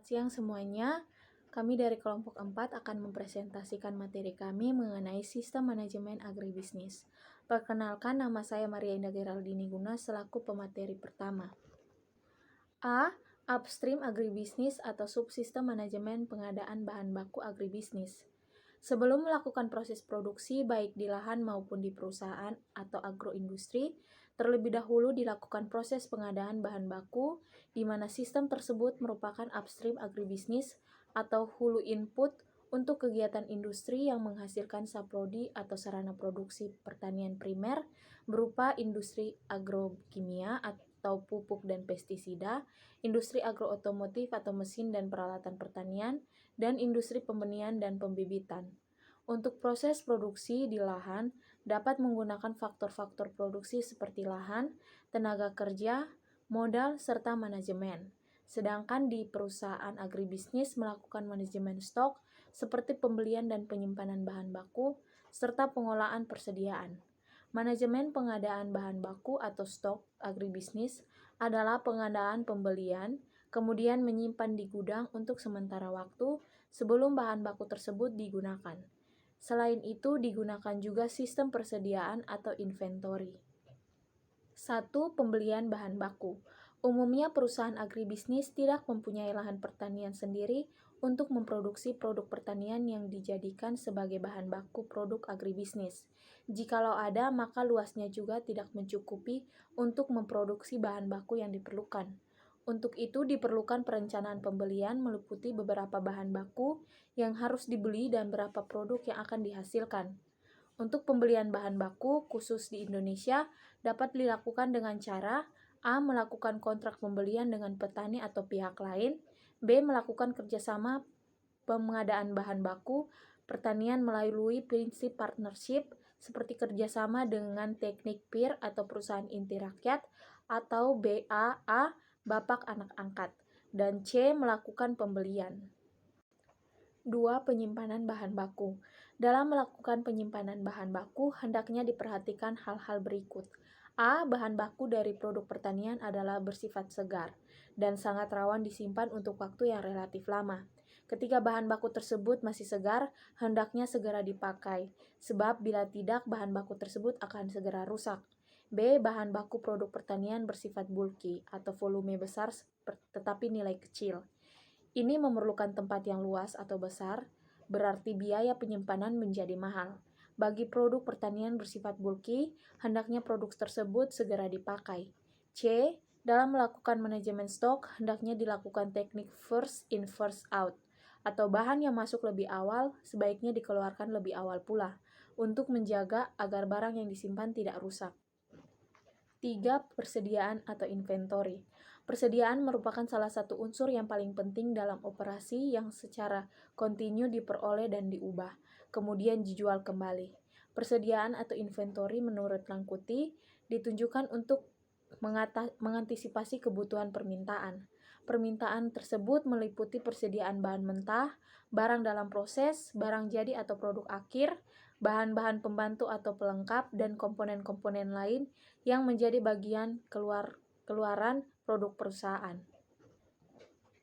Siang semuanya, kami dari kelompok 4 akan mempresentasikan materi kami mengenai sistem manajemen agribisnis. Perkenalkan, nama saya Maria Indah Geraldini Guna selaku pemateri pertama. A. Upstream agribisnis atau subsistem manajemen pengadaan bahan baku agribisnis. Sebelum melakukan proses produksi baik di lahan maupun di perusahaan atau agroindustri, terlebih dahulu dilakukan proses pengadaan bahan baku, di mana sistem tersebut merupakan upstream agribisnis atau hulu input untuk kegiatan industri yang menghasilkan saprodi atau sarana produksi pertanian primer berupa industri agrokimia atau pupuk dan pestisida, industri agrootomotif atau mesin dan peralatan pertanian, dan industri pembenihan dan pembibitan. Untuk proses produksi di lahan dapat menggunakan faktor-faktor produksi seperti lahan, tenaga kerja, modal, serta manajemen. Sedangkan di perusahaan agribisnis melakukan manajemen stok seperti pembelian dan penyimpanan bahan baku, serta pengolahan persediaan. Manajemen pengadaan bahan baku atau stok agribisnis adalah pengadaan pembelian, kemudian menyimpan di gudang untuk sementara waktu sebelum bahan baku tersebut digunakan. Selain itu, digunakan juga sistem persediaan atau inventory. 1. Pembelian bahan baku. Umumnya perusahaan agribisnis tidak mempunyai lahan pertanian sendiri untuk memproduksi produk pertanian yang dijadikan sebagai bahan baku produk agribisnis. Jikalau ada, maka luasnya juga tidak mencukupi untuk memproduksi bahan baku yang diperlukan. Untuk itu diperlukan perencanaan pembelian meliputi beberapa bahan baku yang harus dibeli dan berapa produk yang akan dihasilkan. Untuk pembelian bahan baku khusus di Indonesia dapat dilakukan dengan cara A. Melakukan kontrak pembelian dengan petani atau pihak lain, B. Melakukan kerjasama pengadaan bahan baku pertanian melalui prinsip partnership seperti kerjasama dengan teknik peer atau perusahaan inti rakyat, atau BAA bapak anak angkat, dan C. Melakukan pembelian. 2. Penyimpanan bahan baku. Dalam melakukan penyimpanan bahan baku, hendaknya diperhatikan hal-hal berikut. A. Bahan baku dari produk pertanian adalah bersifat segar dan sangat rawan disimpan untuk waktu yang relatif lama. Ketika bahan baku tersebut masih segar, hendaknya segera dipakai, sebab bila tidak, bahan baku tersebut akan segera rusak. B. Bahan baku produk pertanian bersifat bulky atau volume besar tetapi nilai kecil. Ini memerlukan tempat yang luas atau besar, berarti biaya penyimpanan menjadi mahal. Bagi produk pertanian bersifat bulky, hendaknya produk tersebut segera dipakai. C. Dalam melakukan manajemen stok, hendaknya dilakukan teknik first in first out, atau bahan yang masuk lebih awal sebaiknya dikeluarkan lebih awal pula, untuk menjaga agar barang yang disimpan tidak rusak. 3. Persediaan atau inventory. Persediaan merupakan salah satu unsur yang paling penting dalam operasi yang secara kontinu diperoleh dan diubah, kemudian dijual kembali. Persediaan atau inventory menurut Langkuti ditunjukkan untuk mengantisipasi kebutuhan permintaan. Permintaan tersebut meliputi persediaan bahan mentah, barang dalam proses, barang jadi atau produk akhir, bahan-bahan pembantu atau pelengkap, dan komponen-komponen lain yang menjadi bagian keluaran produk perusahaan.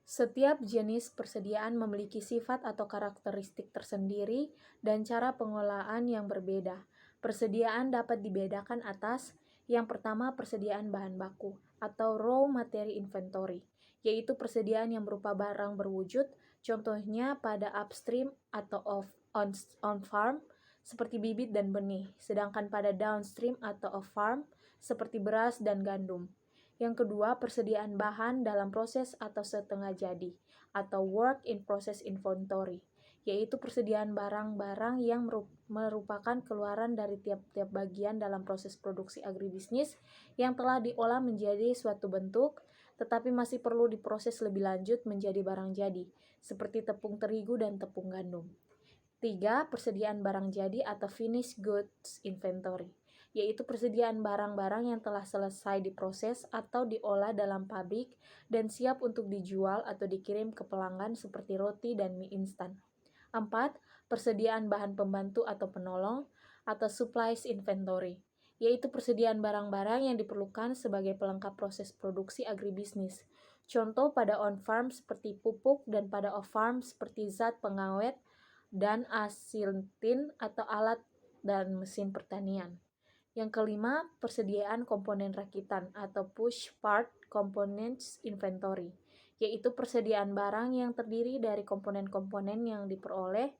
Setiap jenis persediaan memiliki sifat atau karakteristik tersendiri dan cara pengolahan yang berbeda. Persediaan dapat dibedakan atas: yang pertama, persediaan bahan baku atau raw material inventory, yaitu persediaan yang berupa barang berwujud, contohnya pada upstream atau on-farm, seperti bibit dan benih, sedangkan pada downstream atau off-farm, seperti beras dan gandum. Yang kedua, persediaan bahan dalam proses atau setengah jadi, atau work in process inventory, yaitu persediaan barang-barang yang merupakan keluaran dari tiap-tiap bagian dalam proses produksi agribisnis yang telah diolah menjadi suatu bentuk, tetapi masih perlu diproses lebih lanjut menjadi barang jadi, seperti tepung terigu dan tepung gandum. 3. Persediaan barang jadi atau finished goods inventory, yaitu persediaan barang-barang yang telah selesai diproses atau diolah dalam pabrik dan siap untuk dijual atau dikirim ke pelanggan seperti roti dan mie instan. 4. Persediaan bahan pembantu atau penolong atau supplies inventory, yaitu persediaan barang-barang yang diperlukan sebagai pelengkap proses produksi agribisnis. Contoh pada on-farm seperti pupuk dan pada off-farm seperti zat pengawet dan asiltin atau alat dan mesin pertanian. Yang kelima, persediaan komponen rakitan atau push part components inventory, yaitu persediaan barang yang terdiri dari komponen-komponen yang diperoleh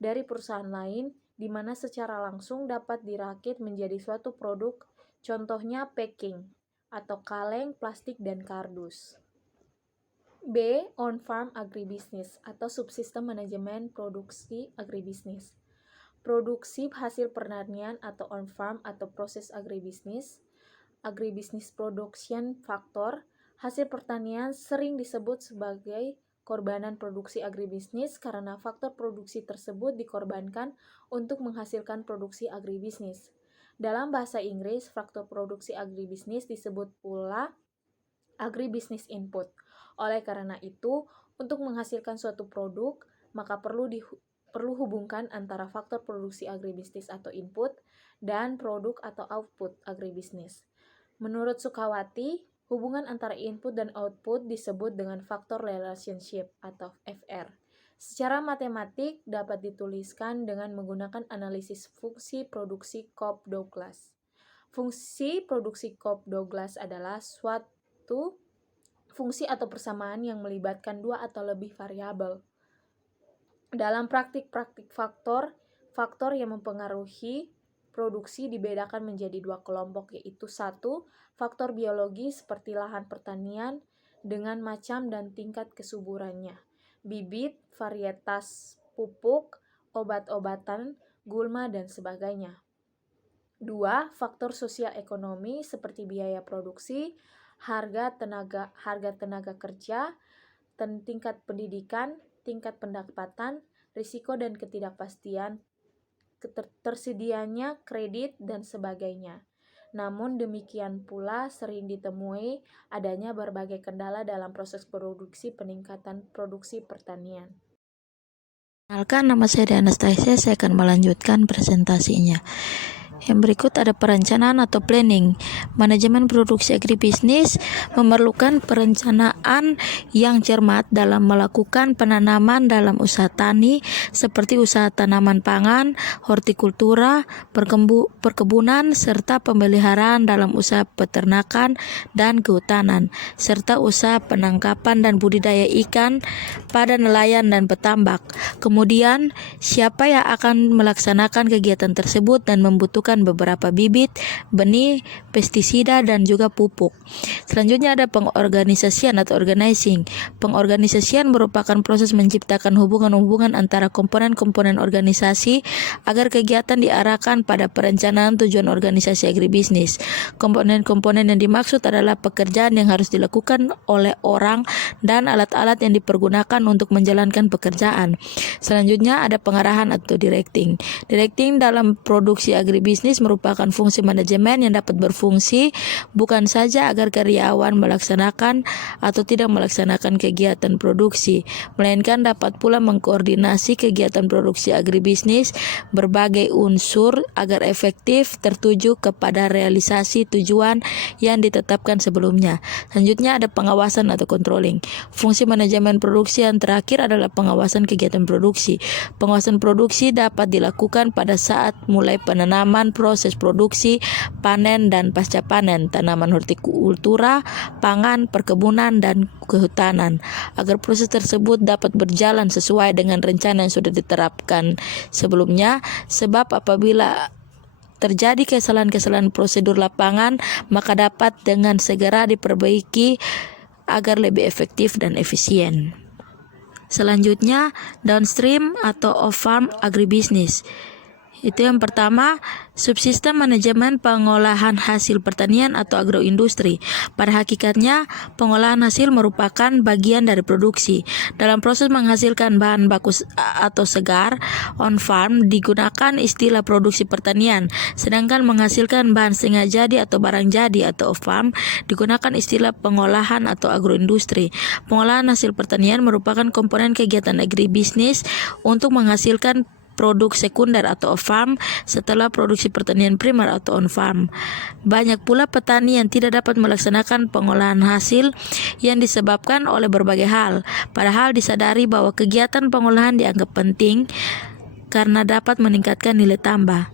dari perusahaan lain di mana secara langsung dapat dirakit menjadi suatu produk, contohnya packing atau kaleng, plastik, dan kardus. B. On-farm agribisnis atau subsistem manajemen produksi agribisnis. Produksi hasil pertanian atau on-farm atau proses agribisnis. Agribisnis production factor. Hasil pertanian sering disebut sebagai korbanan produksi agribisnis karena faktor produksi tersebut dikorbankan untuk menghasilkan produksi agribisnis. Dalam bahasa Inggris, faktor produksi agribisnis disebut pula agribisnis input. Oleh karena itu, untuk menghasilkan suatu produk, maka perlu hubungkan antara faktor produksi agribisnis atau input dan produk atau output agribisnis. Menurut Sukawati, hubungan antara input dan output disebut dengan faktor relationship atau FR. Secara matematik dapat dituliskan dengan menggunakan analisis fungsi produksi Cobb-Douglas. Fungsi produksi Cobb-Douglas adalah suatu fungsi atau persamaan yang melibatkan dua atau lebih variabel. Dalam praktik-praktik faktor yang mempengaruhi produksi dibedakan menjadi dua kelompok, yaitu 1. Faktor biologi seperti lahan pertanian dengan macam dan tingkat kesuburannya, bibit, varietas pupuk, obat-obatan, gulma, dan sebagainya. 2. Faktor sosial ekonomi seperti biaya produksi, harga tenaga kerja, tingkat pendidikan, tingkat pendapatan, risiko dan ketidakpastian, tersedianya kredit, dan sebagainya. Namun demikian pula sering ditemui adanya berbagai kendala dalam proses produksi peningkatan produksi pertanian. Perkenalkan, nama saya Anastasia, saya akan melanjutkan presentasinya. Yang berikut ada perencanaan atau planning. Manajemen produksi agribisnis memerlukan perencanaan yang cermat dalam melakukan penanaman dalam usaha tani seperti usaha tanaman pangan, hortikultura, perkebunan, serta pemeliharaan dalam usaha peternakan dan kehutanan, serta usaha penangkapan dan budidaya ikan pada nelayan dan petambak. Kemudian, siapa yang akan melaksanakan kegiatan tersebut dan membutuhkan beberapa bibit, benih, pestisida, dan juga pupuk. Selanjutnya ada pengorganisasian atau organizing. Pengorganisasian merupakan proses menciptakan hubungan-hubungan antara komponen-komponen organisasi agar kegiatan diarahkan pada perencanaan tujuan organisasi agribisnis. Komponen-komponen yang dimaksud adalah pekerjaan yang harus dilakukan oleh orang dan alat-alat yang dipergunakan untuk menjalankan pekerjaan. Selanjutnya ada pengarahan atau directing. Directing dalam produksi agribisnis merupakan fungsi manajemen yang dapat berfungsi bukan saja agar karyawan melaksanakan atau tidak melaksanakan kegiatan produksi, melainkan dapat pula mengkoordinasi kegiatan produksi agribisnis berbagai unsur agar efektif tertuju kepada realisasi tujuan yang ditetapkan sebelumnya. Selanjutnya ada pengawasan atau controlling. Fungsi manajemen produksi yang terakhir adalah pengawasan kegiatan produksi. Pengawasan produksi dapat dilakukan pada saat mulai penanaman, proses produksi, panen, dan pasca panen, tanaman hortikultura, pangan, perkebunan, dan kehutanan, agar proses tersebut dapat berjalan sesuai dengan rencana yang sudah diterapkan sebelumnya, sebab apabila terjadi kesalahan-kesalahan prosedur lapangan, maka dapat dengan segera diperbaiki agar lebih efektif dan efisien. Selanjutnya, downstream atau off-farm agribisnis. Itu yang pertama, subsistem manajemen pengolahan hasil pertanian atau agroindustri. Pada hakikatnya, pengolahan hasil merupakan bagian dari produksi. Dalam proses menghasilkan bahan baku atau segar, on-farm digunakan istilah produksi pertanian, sedangkan menghasilkan bahan setengah jadi atau barang jadi atau off-farm digunakan istilah pengolahan atau agroindustri. Pengolahan hasil pertanian merupakan komponen kegiatan agribisnis untuk menghasilkan produk sekunder atau off-farm setelah produksi pertanian primer atau on-farm. Banyak pula petani yang tidak dapat melaksanakan pengolahan hasil yang disebabkan oleh berbagai hal, padahal disadari bahwa kegiatan pengolahan dianggap penting karena dapat meningkatkan nilai tambah.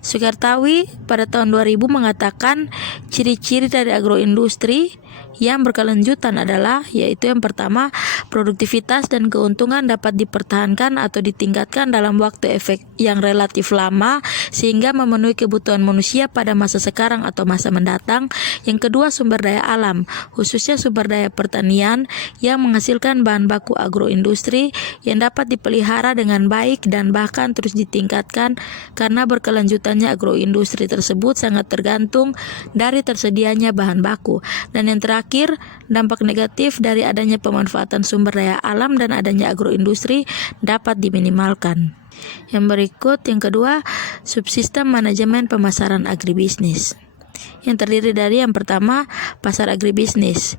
Sukartawi pada tahun 2000 mengatakan ciri-ciri dari agroindustri yang berkelanjutan adalah, yaitu yang pertama, produktivitas dan keuntungan dapat dipertahankan atau ditingkatkan dalam waktu efek yang relatif lama sehingga memenuhi kebutuhan manusia pada masa sekarang atau masa mendatang. Yang kedua, sumber daya alam, khususnya sumber daya pertanian yang menghasilkan bahan baku agroindustri yang dapat dipelihara dengan baik dan bahkan terus ditingkatkan karena berkelanjutannya agroindustri tersebut sangat tergantung dari tersedianya bahan baku. Dan yang terakhir, dampak negatif dari adanya pemanfaatan sumber daya alam dan adanya agroindustri dapat diminimalkan. Yang berikut, yang kedua, subsistem manajemen pemasaran agribisnis, yang terdiri dari yang pertama, pasar agribisnis.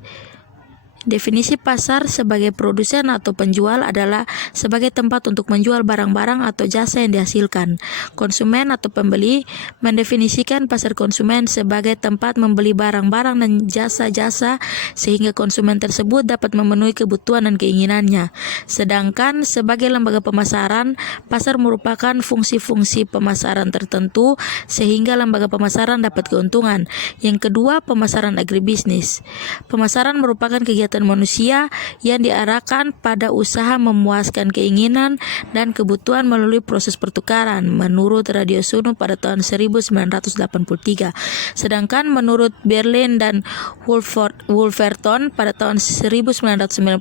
Definisi pasar sebagai produsen atau penjual adalah sebagai tempat untuk menjual barang-barang atau jasa yang dihasilkan. Konsumen atau pembeli mendefinisikan pasar konsumen sebagai tempat membeli barang-barang dan jasa-jasa sehingga konsumen tersebut dapat memenuhi kebutuhan dan keinginannya. Sedangkan sebagai lembaga pemasaran, pasar merupakan fungsi-fungsi pemasaran tertentu sehingga lembaga pemasaran dapat keuntungan. Yang kedua, pemasaran agribisnis. Pemasaran merupakan kegiatan manusia yang diarahkan pada usaha memuaskan keinginan dan kebutuhan melalui proses pertukaran menurut Radiosuno pada tahun 1983. Sedangkan menurut Berlin dan Wolverton pada tahun 1991,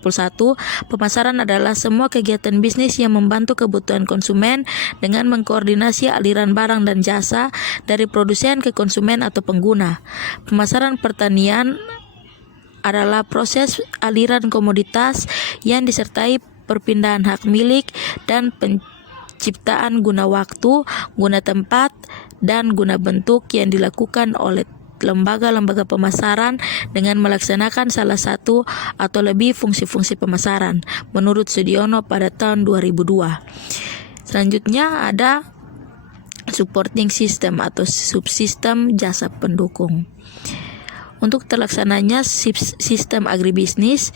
pemasaran adalah semua kegiatan bisnis yang membantu kebutuhan konsumen dengan mengkoordinasi aliran barang dan jasa dari produsen ke konsumen atau pengguna. Pemasaran pertanian adalah proses aliran komoditas yang disertai perpindahan hak milik dan penciptaan guna waktu, guna tempat, dan guna bentuk yang dilakukan oleh lembaga-lembaga pemasaran dengan melaksanakan salah satu atau lebih fungsi-fungsi pemasaran menurut Sudiono pada tahun 2002. Selanjutnya ada supporting system atau subsistem jasa pendukung. Untuk terlaksananya sistem agribisnis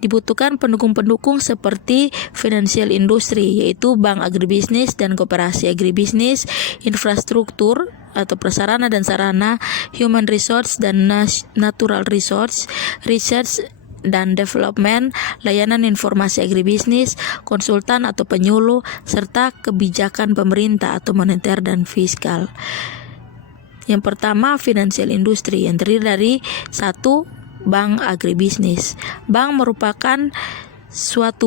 dibutuhkan pendukung-pendukung seperti financial industry, yaitu bank agribisnis dan koperasi agribisnis, infrastruktur atau prasarana dan sarana, human resource dan natural resource, research dan development, layanan informasi agribisnis, konsultan atau penyuluh, serta kebijakan pemerintah atau moneter dan fiskal. Yang pertama, financial industry, yang terdiri dari satu, bank agribisnis. Bank merupakan suatu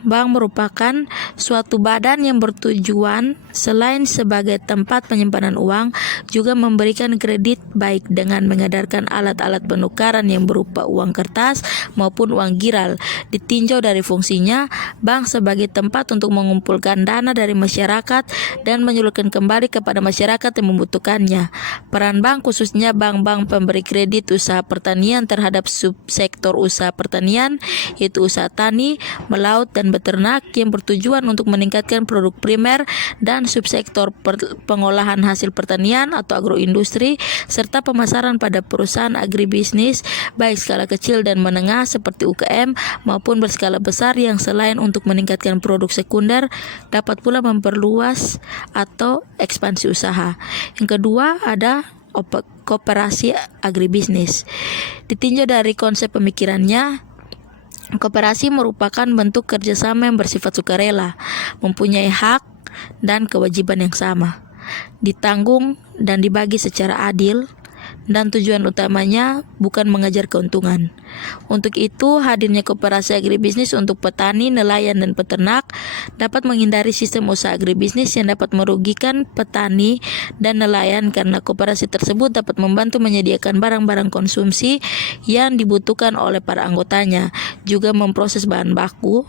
Bank merupakan suatu badan yang bertujuan selain sebagai tempat penyimpanan uang, juga memberikan kredit baik dengan mengedarkan alat-alat penukaran yang berupa uang kertas maupun uang giral. Ditinjau dari fungsinya, bank sebagai tempat untuk mengumpulkan dana dari masyarakat dan menyalurkan kembali kepada masyarakat yang membutuhkannya. Peran bank, khususnya bank-bank pemberi kredit usaha pertanian terhadap subsektor usaha pertanian, yaitu usaha tani, melaut, dan beternak yang bertujuan untuk meningkatkan produk primer dan subsektor pengolahan hasil pertanian atau agroindustri, serta pemasaran pada perusahaan agribisnis baik skala kecil dan menengah seperti UKM maupun berskala besar yang selain untuk meningkatkan produk sekunder dapat pula memperluas atau ekspansi usaha. Yang kedua ada koperasi agribisnis. Ditinjau dari konsep pemikirannya, koperasi merupakan bentuk kerjasama yang bersifat sukarela, mempunyai hak dan kewajiban yang sama, ditanggung dan dibagi secara adil, dan tujuan utamanya bukan mengejar keuntungan. Untuk itu, hadirnya koperasi agribisnis untuk petani, nelayan, dan peternak dapat menghindari sistem usaha agribisnis yang dapat merugikan petani dan nelayan, karena koperasi tersebut dapat membantu menyediakan barang-barang konsumsi yang dibutuhkan oleh para anggotanya, juga memproses bahan baku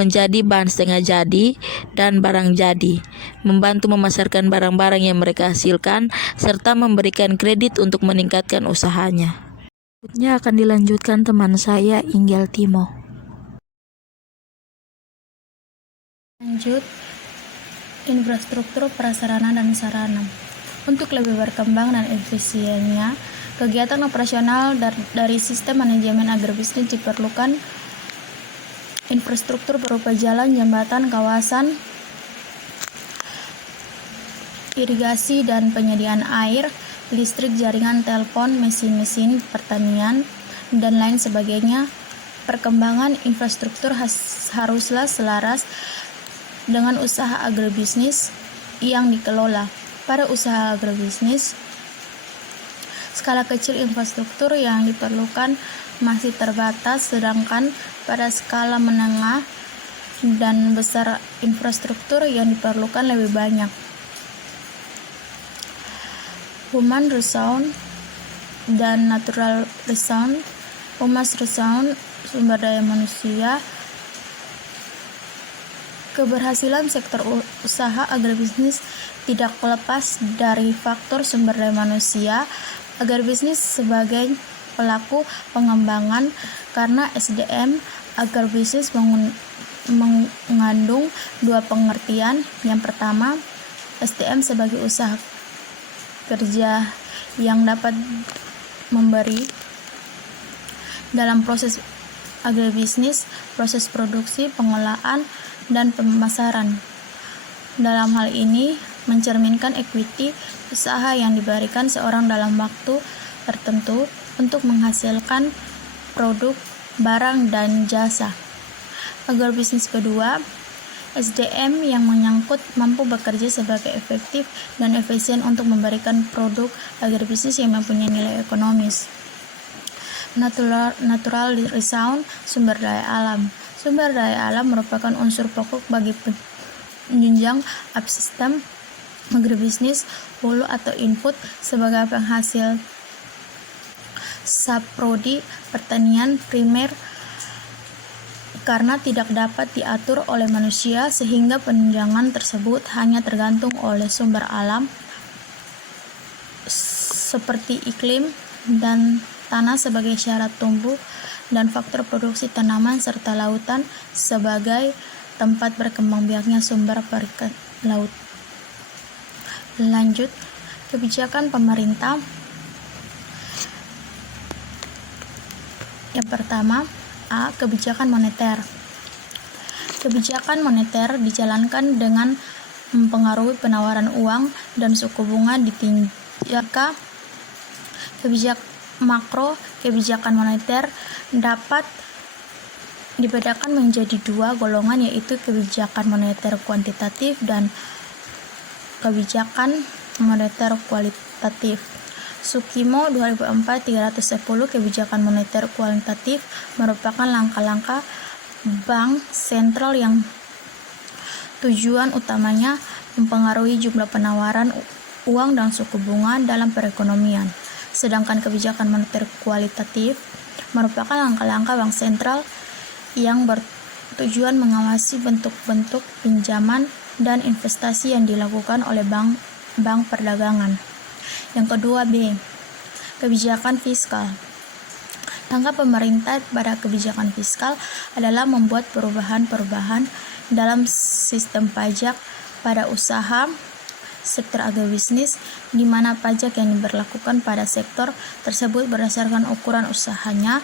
menjadi bahan setengah jadi dan barang jadi, membantu memasarkan barang-barang yang mereka hasilkan, serta memberikan kredit untuk meningkatkan usahanya. Berikutnya akan dilanjutkan teman saya, Inggel Timo. Lanjut, infrastruktur prasarana dan sarana. Untuk lebih berkembang dan efisiennya, kegiatan operasional dari sistem manajemen agribisnis diperlukan infrastruktur berupa jalan, jembatan, kawasan irigasi dan penyediaan air, listrik, jaringan telepon, mesin-mesin pertanian, dan lain sebagainya. Perkembangan infrastruktur haruslah selaras dengan usaha agribisnis yang dikelola. Pada usaha agribisnis, skala kecil infrastruktur yang diperlukan masih terbatas, sedangkan pada skala menengah dan besar infrastruktur yang diperlukan lebih banyak. Human resource dan natural resource. Human resource, sumber daya manusia. Keberhasilan sektor usaha agribisnis tidak lepas dari faktor sumber daya manusia. Agribisnis sebagai pelaku pengembangan, karena SDM agribisnis mengandung dua pengertian. Yang pertama, SDM sebagai usaha kerja yang dapat memberi dalam proses agribisnis, proses produksi, pengolahan, dan pemasaran. Dalam hal ini mencerminkan equity usaha yang diberikan seorang dalam waktu tertentu untuk menghasilkan produk, barang, dan jasa. Agribisnis kedua, SDM yang menyangkut mampu bekerja sebagai efektif dan efisien untuk memberikan produk agribisnis yang mempunyai nilai ekonomis. Natural resource, sumber daya alam. Sumber daya alam merupakan unsur pokok bagi penunjang upstream agribisnis, hulu atau input sebagai penghasil subprodi pertanian primer, karena tidak dapat diatur oleh manusia sehingga penunjangan tersebut hanya tergantung oleh sumber alam seperti iklim dan tanah sebagai syarat tumbuh dan faktor produksi tanaman serta lautan sebagai tempat berkembang biaknya sumber perikan laut. Lanjut, kebijakan pemerintah. Yang pertama, A. Kebijakan moneter. Kebijakan moneter dijalankan dengan mempengaruhi penawaran uang dan suku bunga ditinjau. Kebijakan makro. Kebijakan moneter dapat dibedakan menjadi dua golongan, yaitu kebijakan moneter kuantitatif dan kebijakan moneter kualitatif. Sukimo 2004-310. Kebijakan moneter kualitatif merupakan langkah-langkah bank sentral yang tujuan utamanya mempengaruhi jumlah penawaran uang dan suku bunga dalam perekonomian. Sedangkan kebijakan moneter kualitatif merupakan langkah-langkah bank sentral yang bertujuan mengawasi bentuk-bentuk pinjaman dan investasi yang dilakukan oleh bank perdagangan. Yang kedua, B. Kebijakan fiskal. Langkah pemerintah pada kebijakan fiskal adalah membuat perubahan-perubahan dalam sistem pajak pada usaha sektor agribisnis, di mana pajak yang diberlakukan pada sektor tersebut berdasarkan ukuran usahanya,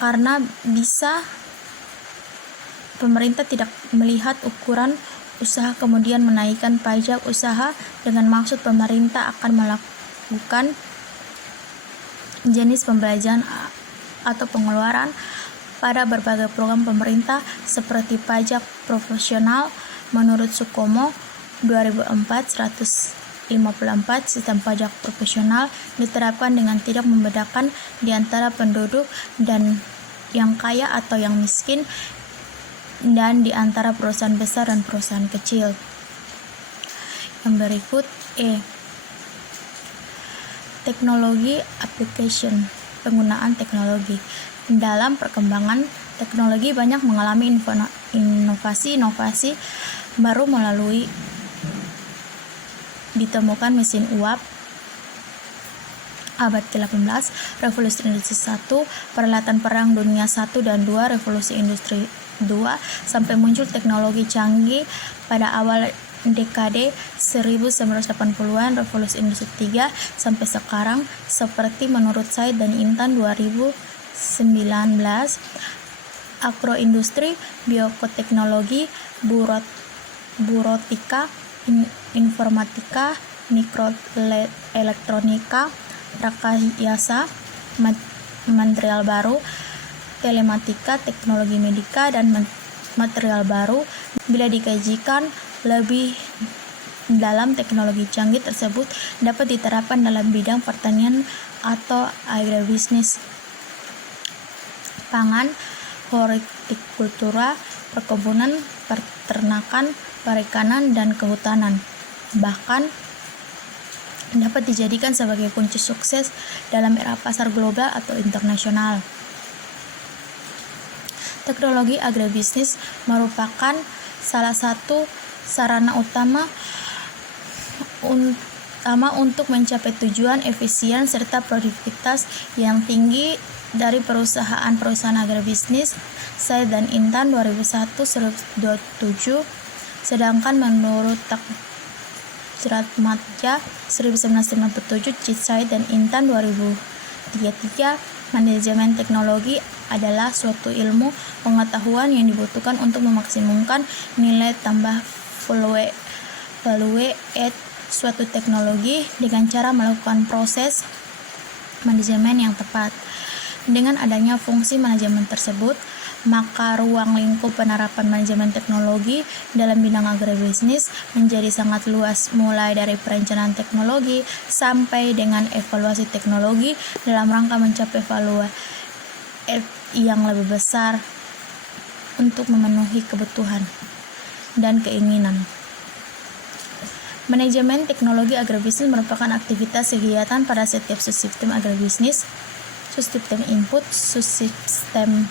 karena bisa pemerintah tidak melihat ukuran usaha kemudian menaikkan pajak usaha dengan maksud pemerintah akan melakukan jenis pembelanjaan atau pengeluaran pada berbagai program pemerintah seperti pajak profesional. Menurut Sukomo 2004-154, sistem pajak profesional diterapkan dengan tidak membedakan di antara penduduk dan yang kaya atau yang miskin, dan di antara perusahaan besar dan perusahaan kecil. Yang berikut, E. Teknologi application, penggunaan teknologi. Dalam perkembangan teknologi banyak mengalami inovasi-inovasi baru melalui ditemukan mesin uap, Abad ke-18, Revolusi Industri 1, peralatan perang dunia 1 dan 2, Revolusi Industri 2, sampai muncul teknologi canggih pada awal dekade 1980-an, Revolusi Industri 3, sampai sekarang, seperti menurut Said dan Intan 2019, agroindustri, bioteknologi, burotika, informatika, mikroelektronika, rakayasa, material baru, telematika, teknologi medika, dan material baru. Bila dikajikan lebih dalam, teknologi canggih tersebut dapat diterapkan dalam bidang pertanian atau agribisnis, pangan, hortikultura, perkebunan, peternakan, perikanan, dan kehutanan. Bahkan dapat dijadikan sebagai kunci sukses dalam era pasar global atau internasional. Teknologi agribisnis merupakan salah satu sarana utama untuk mencapai tujuan efisien serta produktivitas yang tinggi dari perusahaan-perusahaan agribisnis. Said dan Intan 2001-2027, sedangkan menurut Ratmaja 1997, Said dan Intan 2033, manajemen teknologi adalah suatu ilmu pengetahuan yang dibutuhkan untuk memaksimumkan nilai tambah value add suatu teknologi dengan cara melakukan proses manajemen yang tepat. Dengan adanya fungsi manajemen tersebut, maka ruang lingkup penerapan manajemen teknologi dalam bidang agribisnis menjadi sangat luas, mulai dari perencanaan teknologi sampai dengan evaluasi teknologi dalam rangka mencapai value yang lebih besar untuk memenuhi kebutuhan dan keinginan. Manajemen teknologi agribisnis merupakan aktivitas kegiatan pada setiap subsistem agribisnis, subsistem input, subsistem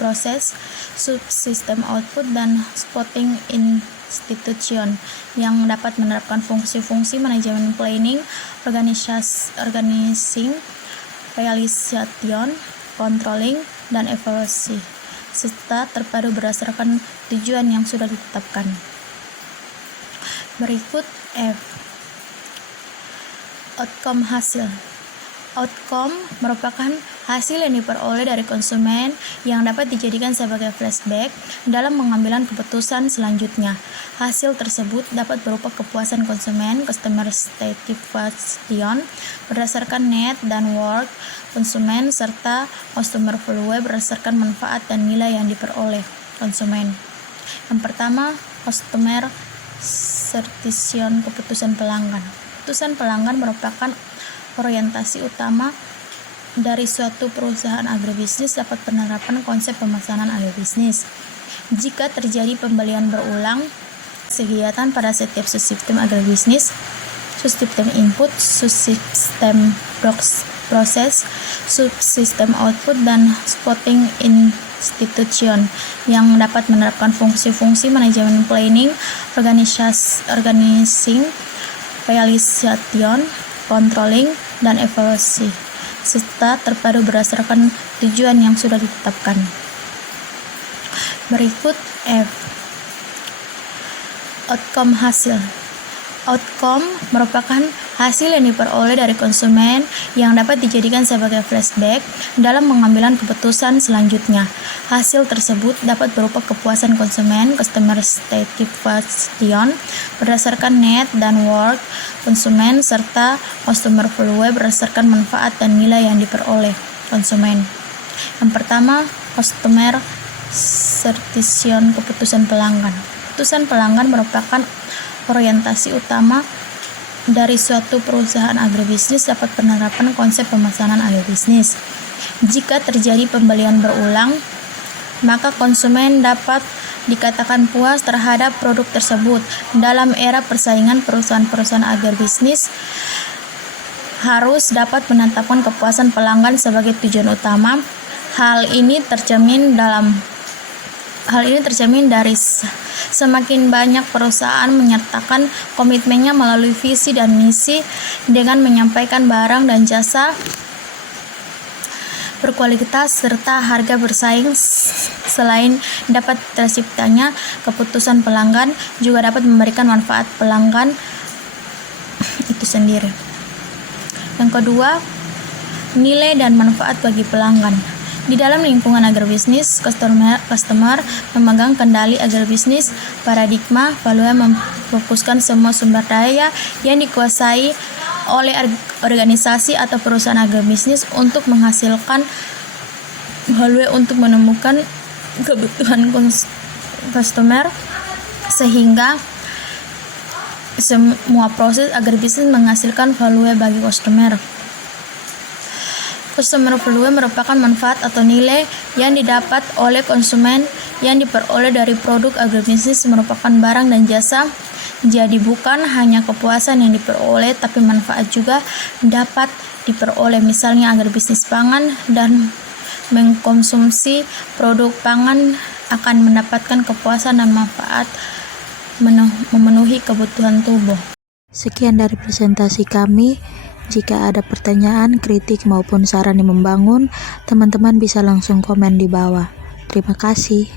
proses, subsistem output, dan supporting institution yang dapat menerapkan fungsi-fungsi manajemen planning, organizing, realization, controlling, dan evaluasi, serta terpadu berdasarkan tujuan yang sudah ditetapkan. Berikut F. Outcome hasil. Outcome merupakan hasil yang diperoleh dari konsumen yang dapat dijadikan sebagai flashback dalam pengambilan keputusan selanjutnya. Hasil tersebut dapat berupa kepuasan konsumen, customer satisfaction, berdasarkan net dan worth konsumen, serta customer value berdasarkan manfaat dan nilai yang diperoleh konsumen. Yang pertama, customer satisfaction, keputusan pelanggan. Keputusan pelanggan merupakan orientasi utama dari suatu perusahaan agribisnis dapat penerapan konsep pemesanan agribisnis. Jika terjadi pembelian berulang kegiatan pada setiap subsistem agribisnis, subsistem input, subsistem proses, subsistem output, dan supporting institution yang dapat menerapkan fungsi-fungsi manajemen planning, organizing, realization, controlling, dan evaluasi, serta terpadu berdasarkan tujuan yang sudah ditetapkan. Berikut F. Outcome hasil. Outcome merupakan hasil yang diperoleh dari konsumen yang dapat dijadikan sebagai flashback dalam pengambilan keputusan selanjutnya. Hasil tersebut dapat berupa kepuasan konsumen, customer satisfaction, berdasarkan net dan worth konsumen, serta customer value berdasarkan manfaat dan nilai yang diperoleh konsumen. Yang pertama, customer satisfaction, keputusan pelanggan. Keputusan pelanggan merupakan orientasi utama dari suatu perusahaan agribisnis dapat penerapan konsep pemesanan agribisnis. Jika terjadi pembelian berulang, maka konsumen dapat dikatakan puas terhadap produk tersebut. Dalam era persaingan, perusahaan-perusahaan agribisnis harus dapat menetapkan kepuasan pelanggan sebagai tujuan utama. Hal ini tercermin dari Semakin banyak perusahaan menyertakan komitmennya melalui visi dan misi dengan menyampaikan barang dan jasa berkualitas serta harga bersaing. Selain dapat terciptanya keputusan pelanggan, juga dapat memberikan manfaat pelanggan itu sendiri. Yang kedua, nilai dan manfaat bagi pelanggan. Di dalam lingkungan agribisnis, customer memegang kendali agribisnis. Paradigma value memfokuskan semua sumber daya yang dikuasai oleh organisasi atau perusahaan agribisnis untuk menghasilkan value untuk menemukan kebutuhan customer, sehingga semua proses agribisnis menghasilkan value bagi customer. Customer value merupakan manfaat atau nilai yang didapat oleh konsumen yang diperoleh dari produk agribisnis merupakan barang dan jasa. Jadi bukan hanya kepuasan yang diperoleh, tapi manfaat juga dapat diperoleh. Misalnya agribisnis pangan dan mengkonsumsi produk pangan akan mendapatkan kepuasan dan manfaat memenuhi kebutuhan tubuh. Sekian dari presentasi kami. Jika ada pertanyaan, kritik maupun saran yang membangun, teman-teman bisa langsung komen di bawah. Terima kasih.